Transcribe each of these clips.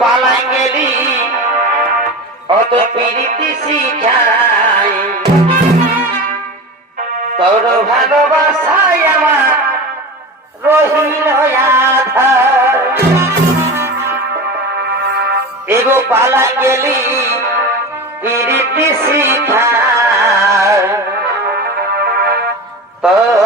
পালাই গেলি অত পিড়িতি শিখাই। তোর ভালোবাসায় আমার রহিল এগো পালা গেলি পিড়িতি শিখাই। তোর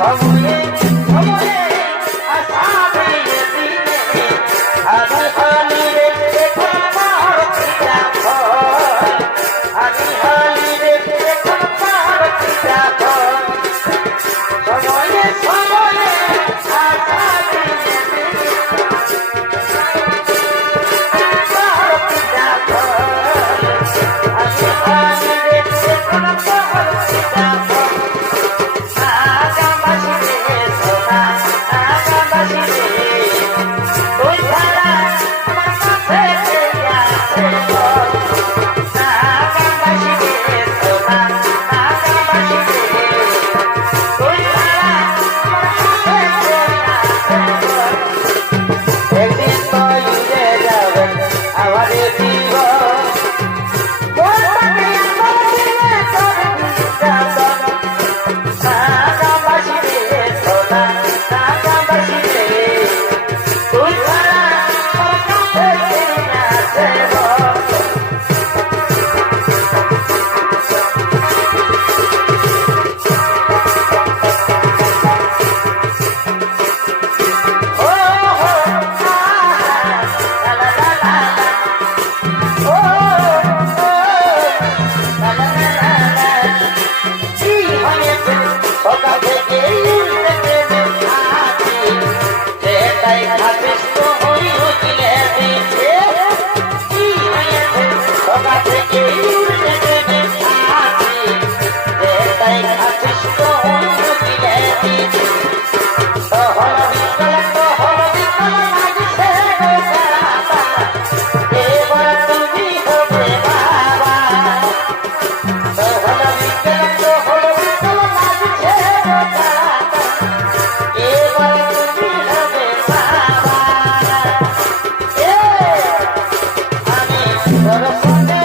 Vamos